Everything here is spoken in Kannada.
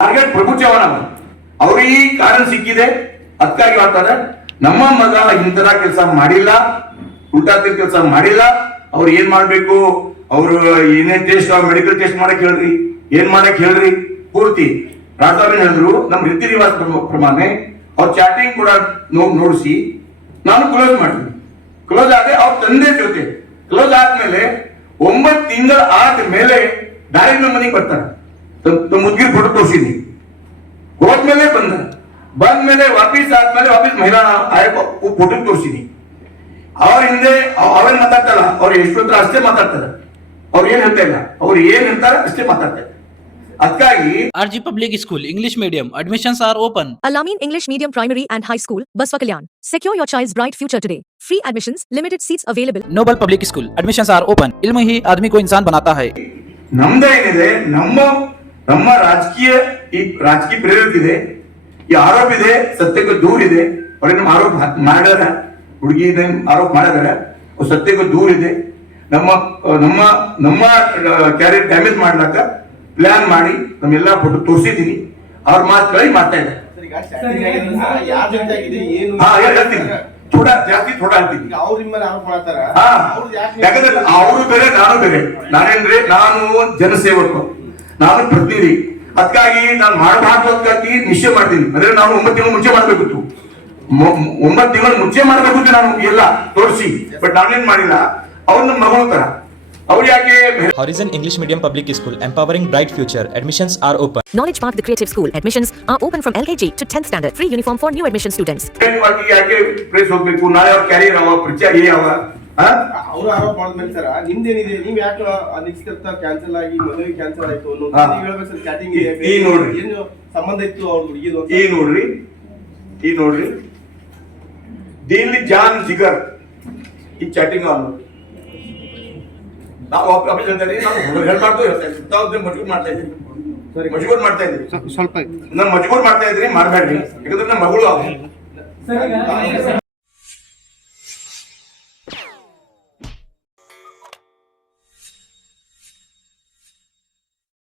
ಟಾರ್ಗೆಟ್ ಪ್ರಭು ಚವ್ಹಾಣ್ ಅವ್ರಿಗೆ ಕಾರಣ ಸಿಕ್ಕಿದೆ, ಅದಕ್ಕಾಗಿ ಮಾಡ್ತಾರೆ. ನಮ್ಮ ಮಗ ಇಂತರ ಕೆಲಸ ಮಾಡಿಲ್ಲ, ಉಲ್ಟಾ ಕೆಲಸ ಮಾಡಿಲ್ಲ. ಅವ್ರು ಏನ್ ಮಾಡ್ಬೇಕು, ಅವ್ರು ಏನೇ ಟೆಸ್ಟ್ ಮೆಡಿಕಲ್ ಟೆಸ್ಟ್ ಮಾಡಕ್ ಹೇಳ್ರಿ, ಏನ್ ಮಾಡಕ್ ಹೇಳ್ರಿ. ಪೂರ್ತಿ ರಾಜಧಾನಿ ಹೇಳಿದ್ರು ನಮ್ಮ ರೀತಿ ರಿವಾಜ್ ಪ್ರಮಾಣ ಅವ್ರ ಚಾಟಿಂಗ್ ಕೂಡ ನೋಡಿಸಿ ನಾನು ಕ್ಲೋಸ್ ಮಾಡಿದ್ವಿ. ಕ್ಲೋಸ್ ಆದ್ರೆ ಅವ್ರ ತಂದೆ ಜೊತೆ ಕ್ಲೋಸ್ ಆದ್ಮೇಲೆ 9 ತಿಂಗಳ ಆದ್ಮೇಲೆ ಡೈರೆಕ್ಟ್ ನಮ್ಮ ಮನೆಗೆ ಬರ್ತಾರೆ. ಮುದ್ಗಿರ್ ಫೋಟೋ ತೋರಿಸಿದ್ವಿ, ಹೋದ್ಮೇಲೆ ಬಂದ್ಮೇಲೆ ವಾಪಸ್ ಆದ್ಮೇಲೆ ವಾಪಸ್ ಮಹಿಳಾ ಆಯೋಗ ಫೋಟೋ ತೋರಿಸಿದ್ವಿ. ಅವ್ರ ಹಿಂದೆ ಅವ್ರೇನ್ ಮಾತಾಡ್ತಾರ, ಅವ್ರು ಎಷ್ಟು ಅಷ್ಟೇ ಮಾತಾಡ್ತಾರೆ, ಅವ್ರು ಏನ್ ಹೇಳ್ತಾ ಇಲ್ಲ, ಅವ್ರು ಏನ್ ಹೇಳ್ತಾರೆ ಅಷ್ಟೇ ಮಾತಾಡ್ತಾರೆ. ಅದಕ್ಕಾಗಿ RG Public School English Medium admissions are open. Al-Amin English Medium Primary and High School, Basva Kalyan. Secure your child's bright future today. Free admissions, limited seats available. Noble Public School admissions are open. इल्म ही आदमी को इंसान बनाता है. ನಮ್ದೇನಿದೆ, ನಮ್ಮ ರಾಜಕೀಯ ಪ್ರೇರಿತ ಇದೆ, ಈ ಆರೋಪ ಇದೆ, ಸತ್ಯಕ್ಕೆ ದೂರ ಇದೆ. ಅವ್ರಿಗೆ ನಮ್ಮ ಆರೋಪ ಮಾಡ್ಯಾರ, ಹುಡುಗಿ ಆರೋಪ ಮಾಡ್ಯಾರ, ಸತ್ಯಕ್ಕೆ ದೂರ ಇದೆ. ನಮ್ಮ ಕ್ಯಾರಿಯರ್ ಡ್ಯಾಮೇಜ್ ಮಾಡ್ಲಾಕ ಪ್ಲಾನ್ ಮಾಡಿ ನಮ್ಮೆಲ್ಲಾ ಫೋಟೋ ತೋರಿಸಿದೀನಿ. ಅವ್ರ ಮಾತು ಕೈ ಮಾಡ್ತಾ ಇದ್ದಾರೆ. ಥೋಡಾ ಜಾಸ್ತಿ ಥೋಡಾ ಅಂತೀನಿ. ಯಾಕಂದ್ರೆ ಅವರು ಬೇರೆ, ನಾನು ಬೇರೆ. ನಾನೇನ್ರಿ, ನಾನು ಜನಸೇವಕ, ನಾನು ಪ್ರತಿನಿಧಿ. ಅದಕ್ಕಾಗಿ ನಾನು ಮಾಡಬಾರ್ದು ನಿಶ್ಚಯ ಮಾಡ್ತೀನಿ. ಅಂದ್ರೆ ನಾನು 9 ತಿಂಗಳು ಮುಂಚೆ ಮಾಡ್ಬೇಕಿತ್ತು, 9 ತಿಂಗಳು ಮುಂಚೆ ಮಾಡ್ಬೇಕಿತ್ತು ನಾನು ಎಲ್ಲ ತೋರಿಸಿ. ಬಟ್ ನಾನೇನ್ ಮಾಡಿಲ್ಲ. ಅವ್ರ ನಮ್ಮ ಮಗಳು ತರ. ಅವ್ರು ಯಾಕೆ Horizon English Medium Public School, empowering bright future. Admissions are open. Knowledge Park, the Creative School. Admissions are open from LKG to 10th standard. Free uniform for new admission students. ಯಾಕೆ ಪ್ಲೇಸ್ ಹೋಗ್ಬೇಕು, ನಾಳೆ ಅವ್ರ ಕ್ಯಾರಿಯರ್ ಅವ, ಪರಿಚಯ ಅವ. ಅವರು ಆರೋಪ ಮಾಡಿದ್ಮೇಲೆ ಸರ್ ನಿಮ್ದೇನಿದೆ, ನೀವ್ ಯಾಕೆ ಅನಿಶ್ಚಿತ ಕ್ಯಾನ್ಸಲ್ ಆಗಿ ಮದುವೆ ಕ್ಯಾನ್ಸಲ್ ಆಯ್ತು ಅನ್ನೋದು ಹೇಳ್ಬೇಕು ಸರ್. ಚಾಟಿಂಗ್ ಇದೆ, ಏನು ಸಂಬಂಧ ಇತ್ತು ಅವ್ರ ಹುಡುಗಿದು? ಈ ನೋಡ್ರಿ ದಿಲ್ ಜಾನ್ ಜಿಗರ್ ಈ ಚಾಟಿಂಗ್ ಅನ್ನೋದು ನಾವು ಆಫೀಸ್ ಹೇಳ್ತಾ ಇದ್ದೀವಿ. ನಾವು ಹೇಳ್ಬಾರ್ದು ಹೇಳ್ತಾ ಇದ್ದೀವಿ, ಮಜಬೂರ್ ಮಾಡ್ತಾ ಇದ್ದೀವಿ, ಸ್ವಲ್ಪ ನಾನು ಮಜಬೂರ್ ಮಾಡ್ತಾ ಇದ್ದೀನಿ. ಮಾಡ್ಬೇಡ್ರಿ, ಯಾಕಂದ್ರೆ ನಮ್ಮ ಮಗಳು